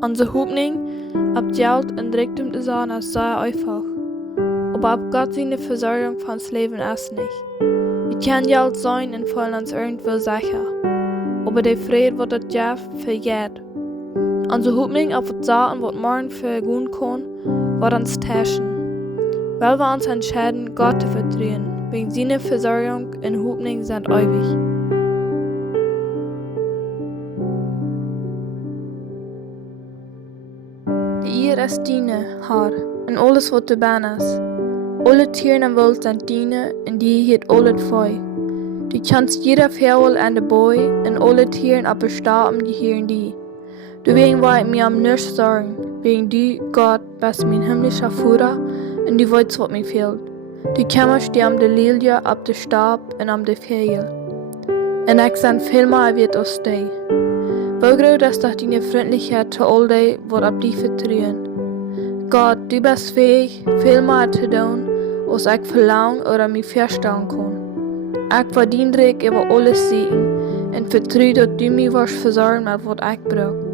Onze hoopning op Gelt en rijkdom te zijn is zeer einfach. Aber op Gott seine Versorgung van ons leven is niet. We können Geld sein en voelen ons irgendwo sicher. Aber der Friede wird das Jahr verjährt. Onze hoopning op het zaten wat morgen vergehen kann, wird uns täuschen. Weil wir uns entscheiden, Gott zu vertrauen, wegen seiner Versorgung und Hoffnung sind ewig. Die Eer ist deine, Herr, und alles, was du bist. Alle Tiere in der Welt sind deine, und die hat alles frei. Du kannst jeder Vogel an der Boy und alle Tiere auf der Stamm gehören die. Du wegen weil mir am nichts sorgen, wegen du, Gott, bist mein himmlischer Vater, und du weißt, was mir fehlt. Du kümmerst dich der Lilie, ab der Stab und der Vögel. Und ich sende viel mehr wird aus dir. Weil dass doch deine Freundlichkeit zu all die, was auf dich vertrauen. Gott, du bist fähig, viel mehr zu tun, als ich verlangen oder mich verstehen kann. Ich verdiene dich über alles Segen und vertraue, dass du mich versorgen mit was ich brauche.